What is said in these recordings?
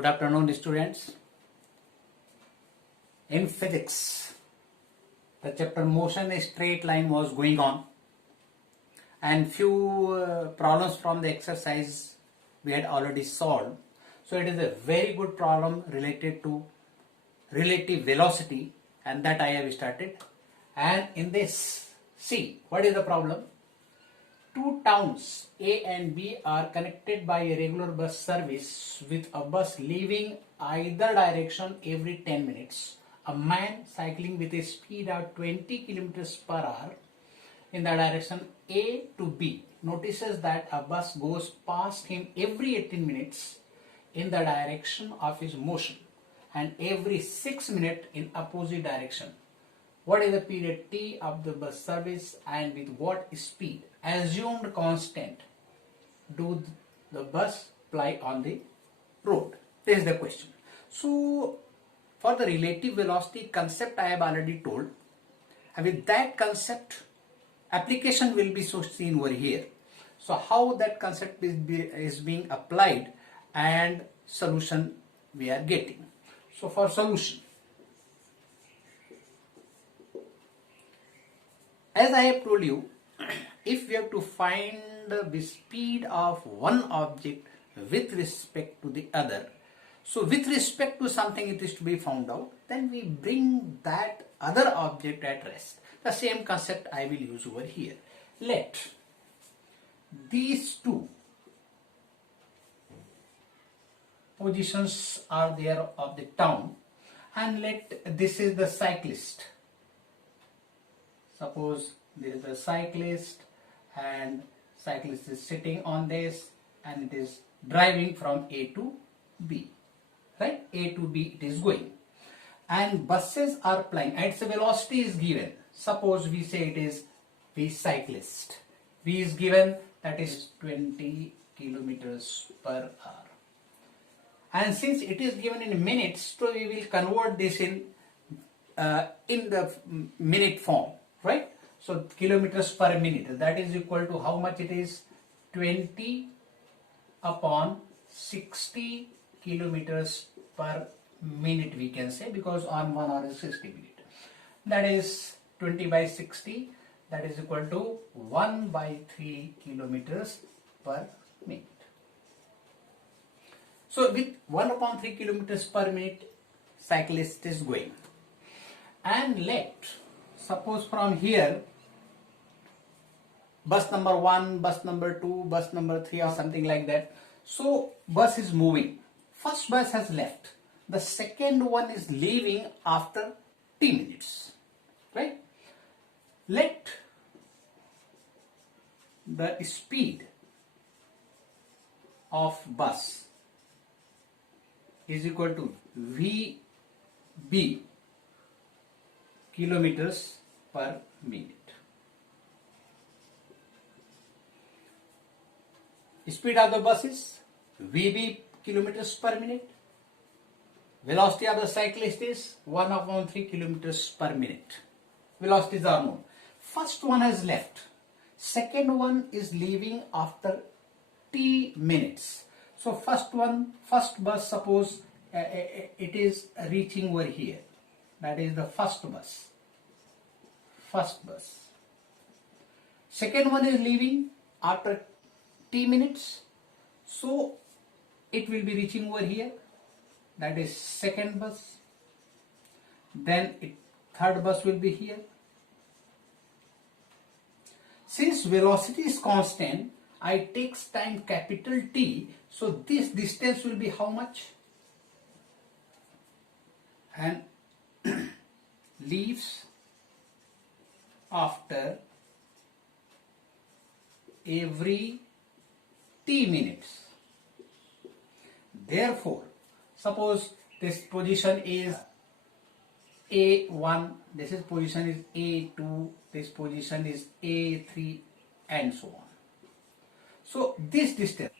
Good afternoon, students. In physics, the chapter motion a straight line was going on, and few problems from the exercise we had already solved. So it is a very good problem related to relative velocity, and that I have started. And in this, see what is the problem. Two towns A and B are connected by a regular bus service with a bus leaving either direction every 10 minutes. A man cycling with a speed of 20 kilometers per hour in the direction A to B notices that a bus goes past him every 18 minutes in the direction of his motion and every 6 minutes in opposite direction. What is the period T of the bus service and with what speed? Assumed constant do the bus ply on the road? This is the question. So for the relative velocity concept I have already told, and with that concept application will be so seen over here. So how that concept is being applied and solution we are getting. So for solution, as I have told you, if we have to find the speed of one object with respect to the other, so with respect to something it is to be found out, then we bring that other object at rest. The same concept I will use over here. Let these two positions are there of the town, and let this is the cyclist. Suppose there is a cyclist and cyclist is sitting on this and it is driving from A to B, right? A to B it is going, and buses are plying and its velocity is given. Suppose we say it is V cyclist. V is given, that is 20 kilometers per hour. And since it is given in minutes, so we will convert this in the minute form, right? So kilometers per minute, that is equal to how much it is? 20 upon 60 kilometers per minute we can say, because on 1 hour is 60 minutes. That is 20 by 60, that is equal to 1 by 3 kilometers per minute. So with 1 upon 3 kilometers per minute cyclist is going, and let suppose from here bus number 1, bus number 2, bus number 3 or something like that. So bus is moving. First bus has left. The second one is leaving after t minutes. Right? Let the speed of bus is equal to VB kilometers per minute. Speed of the bus is VB kilometers per minute. Velocity of the cyclist is 1 upon 3 kilometers per minute. Velocities are known. First one has left. Second one is leaving after t minutes. So first bus, suppose it is reaching over here. That is the first bus. First bus. Second one is leaving after t minutes, so it will be reaching over here, that is second bus. Then third bus will be here. Since velocity is constant, I takes time capital T, so this distance will be how much? And leaves after every t minutes. Therefore, suppose this position is A1, this is position is A2, this position is A3, and so on. So this distance,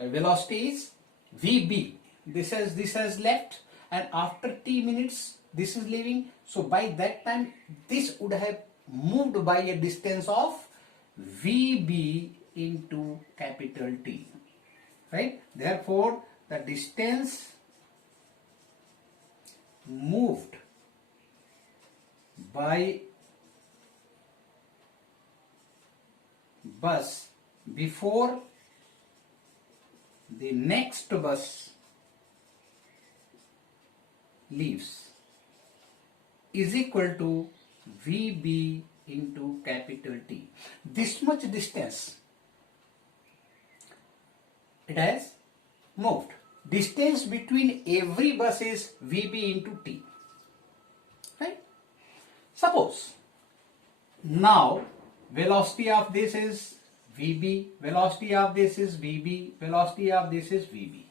velocity is VB. This has left, and after t minutes this is leaving. So by that time this would have moved by a distance of VB into capital T, right? Therefore the distance moved by bus before the next bus leaves is equal to VB into capital T. This much distance it has moved. Distance between every bus is VB into T. Right? Suppose now velocity of this is VB, velocity of this is VB, velocity of this is VB.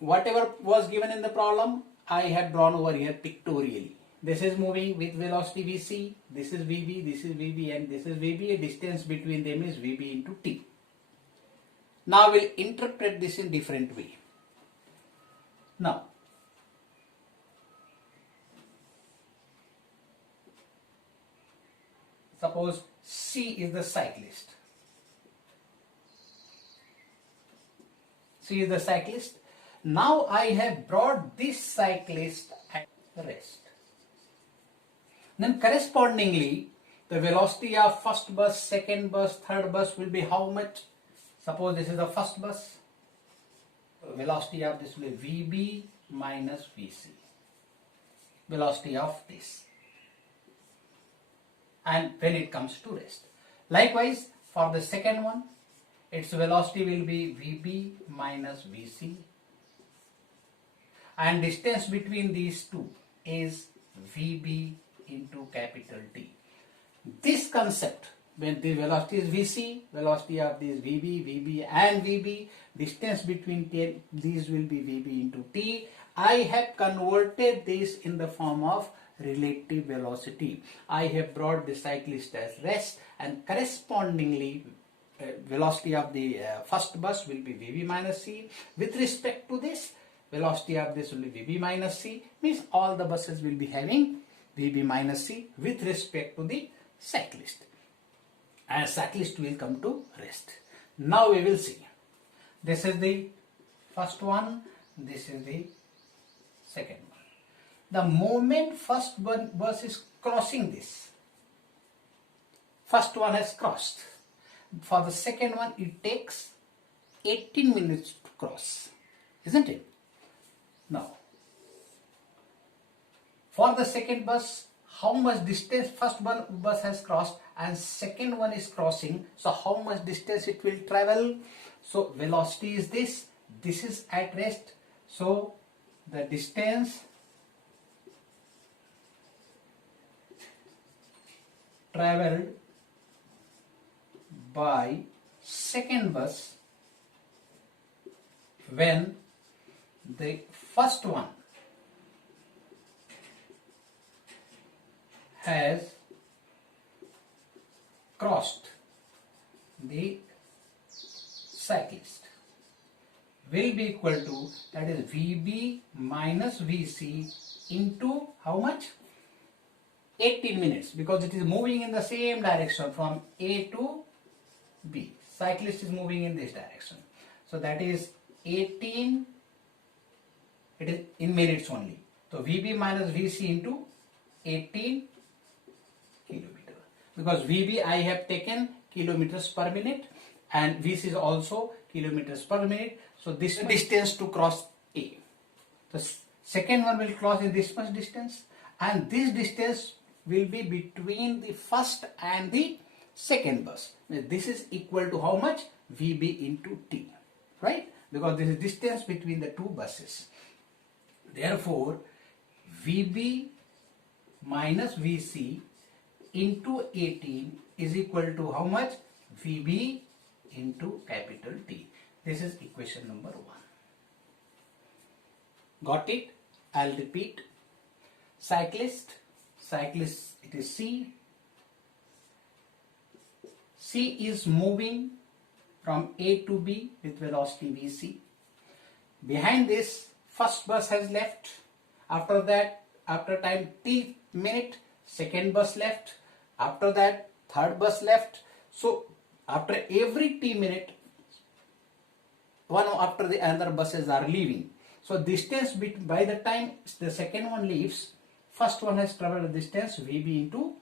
Whatever was given in the problem, I have drawn over here pictorially. This is moving with velocity Vc, this is Vb, this is Vb and this is Vb. A distance between them is Vb into T. Now we'll interpret this in different way. Now, suppose C is the cyclist. C is the cyclist. Now I have brought this cyclist at rest. Then correspondingly, the velocity of first bus, second bus, third bus will be how much? Suppose this is the first bus. Velocity of this will be Vb minus Vc. Velocity of this. And when it comes to rest. Likewise, for the second one, its velocity will be Vb minus Vc. And distance between these two is Vb into capital T. This concept, when the velocity is Vc, velocity of this Vb, Vb and Vb, distance between these will be Vb into T. I have converted this in the form of relative velocity. I have brought the cyclist as rest and correspondingly velocity of the first bus will be Vb minus C. With respect to this, velocity of this will be Vb minus C, means all the buses will be having Vb minus C with respect to the cyclist. And cyclist will come to rest. Now we will see. This is the first one, this is the second one. The moment first bus is crossing this, first one has crossed. For the second one, it takes 18 minutes to cross, isn't it? Now, for the second bus, how much distance first one bus has crossed and second one is crossing, so how much distance it will travel? So velocity is this is at rest, so the distance traveled by second bus when the first one has crossed the cyclist will be equal to, that is Vb minus Vc into how much? 18 minutes, because it is moving in the same direction from A to B. Cyclist is moving in this direction. So that is 18, it is in minutes only. So Vb minus Vc into 18 kilometer. Because Vb I have taken kilometers per minute and Vc is also kilometers per minute. So this distance to cross A. The second one will cross in this much distance and this distance will be between the first and the second bus. This is equal to how much? Vb into T, right? Because this is distance between the two buses. Therefore, Vb minus Vc into 18 is equal to how much? Vb into capital T. This is equation number 1. Got it? I'll repeat. Cyclist, it is C. C is moving from A to B with velocity Vc. Behind this, first bus has left. After that, after time T minute, second bus left. After that, third bus left. So after every T minute, one after the other buses are leaving. So distance by the time the second one leaves, first one has traveled the distance VB into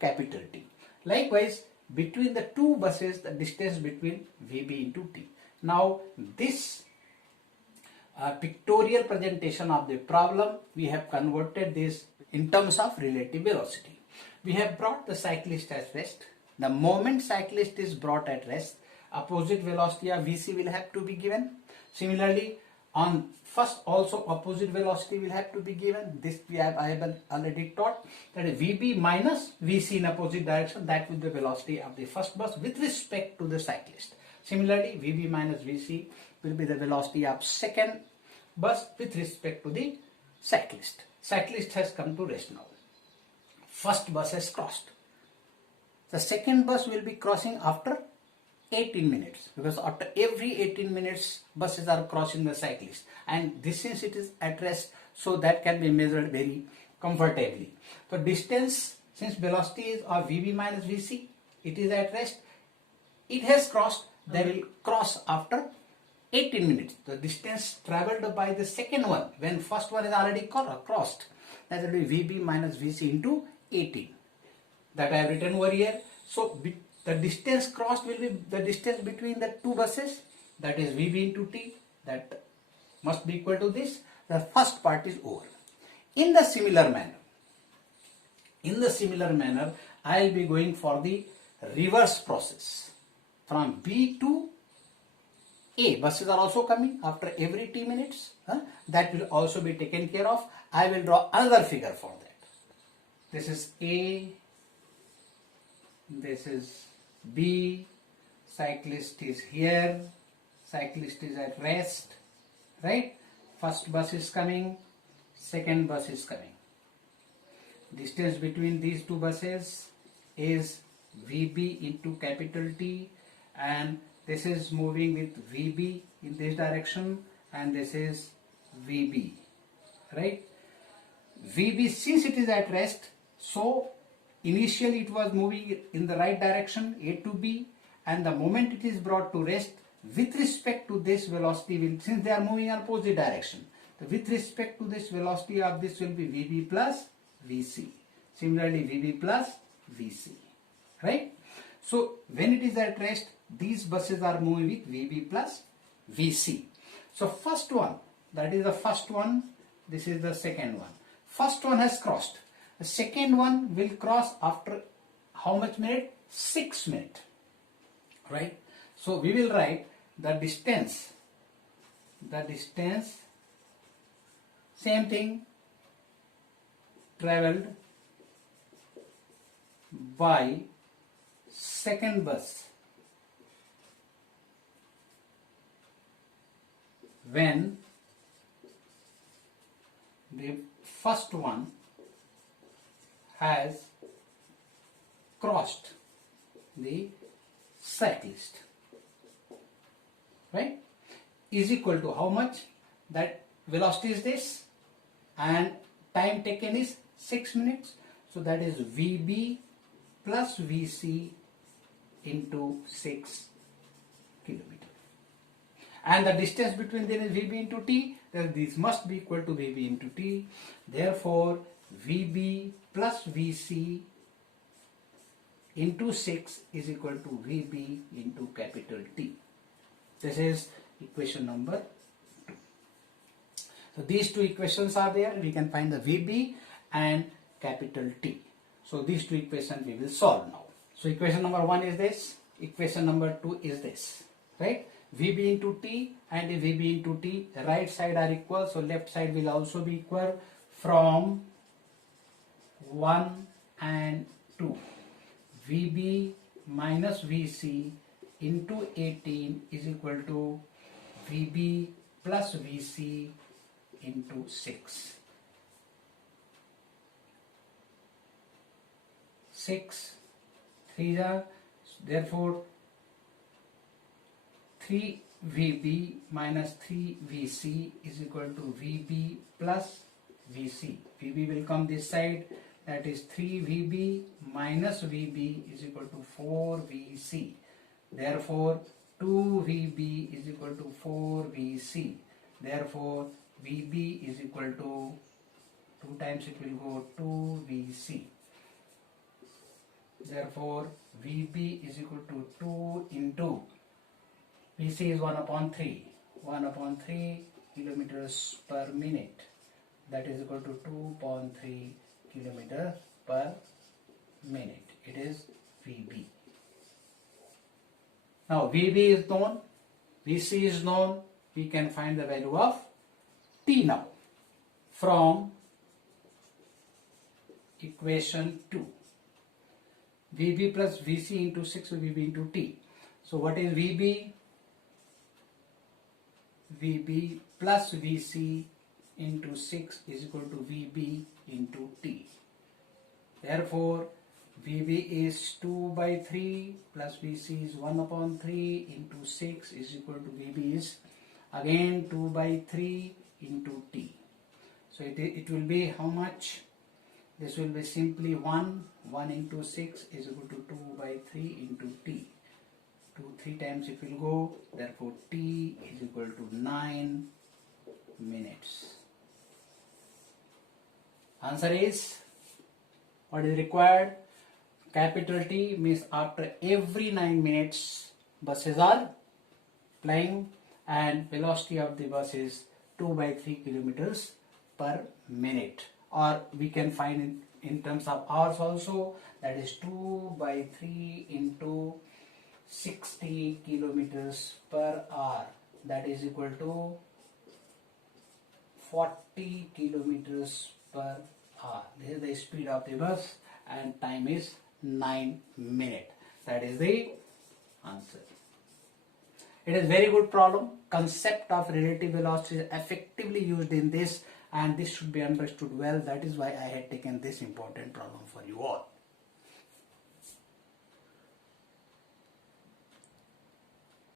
capital T. Likewise, between the two buses, the distance between VB into T. Now this pictorial presentation of the problem, we have converted this in terms of relative velocity. We have brought the cyclist at rest. The moment cyclist is brought at rest, opposite velocity of Vc will have to be given. Similarly, on first also opposite velocity will have to be given. This I have already taught, that is Vb minus Vc in opposite direction, that will be the velocity of the first bus with respect to the cyclist. Similarly, Vb minus Vc will be the velocity of second bus with respect to the cyclist. Cyclist has come to rest now. First bus has crossed. The second bus will be crossing after 18 minutes, because after every 18 minutes buses are crossing the cyclist, and this, since it is at rest, so that can be measured very comfortably. So distance, since velocity is of Vb minus Vc, it is at rest, it has crossed, they will cross after 18 minutes. The distance travelled by the second one, when first one is already crossed, that will be Vb minus Vc into 18. That I have written over here. So the distance crossed will be the distance between the two buses, that is Vb into T, that must be equal to this. The first part is over. In the similar manner, I will be going for the reverse process. From B to A, buses are also coming after every T minutes. That will also be taken care of. I will draw another figure for that. This is A, this is B, cyclist is here, cyclist is at rest, right? First bus is coming, second bus is coming. Distance between these two buses is Vb into capital T, and this is moving with Vb in this direction, and this is Vb, right? Vb, since it is at rest, so initially it was moving in the right direction, A to B, and the moment it is brought to rest, with respect to this velocity will, since they are moving in opposite direction, with respect to this velocity of this will be Vb plus Vc. Similarly, Vb plus Vc, right? So when it is at rest, these buses are moving with Vb plus Vc. So first one, that is the first one, this is the second one. First one has crossed. The second one will cross after how much minute? 6 minutes, right? So we will write the distance, same thing, travelled by second bus when the first one has crossed the cyclist, right, is equal to how much? That velocity is this and time taken is 6 minutes, so that is Vb plus Vc into 6 kilometers. And the distance between them is Vb into T, then this must be equal to Vb into T. Therefore, Vb plus Vc into 6 is equal to Vb into capital T. This is equation number 2. So these two equations are there. We can find the Vb and capital T. So these two equations we will solve now. So equation number 1 is this. Equation number 2 is this. Right? Vb into T and Vb into T, the right side are equal. So left side will also be equal from 1 and 2. Vb minus Vc into 18 is equal to Vb plus Vc into 6. 6, 3 are, therefore 3 Vb minus 3 Vc is equal to Vb plus Vc. Vb will come this side, that is 3 Vb minus Vb is equal to 4 Vc. Therefore 2 Vb is equal to 4 Vc. Therefore VB is equal to 2 times it will go 2VC. Therefore, VB is equal to 2 into VC is 1 upon 3. 1 upon 3 kilometers per minute. That is equal to 2.3 kilometer per minute. It is VB. Now VB is known, VC is known. We can find the value of T now from equation 2. VB plus VC into 6 will be into T. So what is VB? VB plus VC into 6 is equal to VB into T. Therefore, VB is 2 by 3 plus VC is 1 upon 3 into 6 is equal to VB is again 2 by 3 into T. So it will be how much? This will be simply 1 into 6 is equal to 2 by 3 into T. 3 times it will go, therefore T is equal to 9 minutes. Answer is, what is required? Capital T means after every 9 minutes buses are plying and velocity of the bus is 2 by 3 kilometers per minute. Or we can find in terms of hours also, that is 2 by 3 into 60 kilometers per hour. That is equal to 40 kilometers per hour. This is the speed of the bus and time is 9 minutes. That is the answer. It is very good problem. Concept of relative velocity is effectively used in this, and this should be understood well. That is why I had taken this important problem for you all.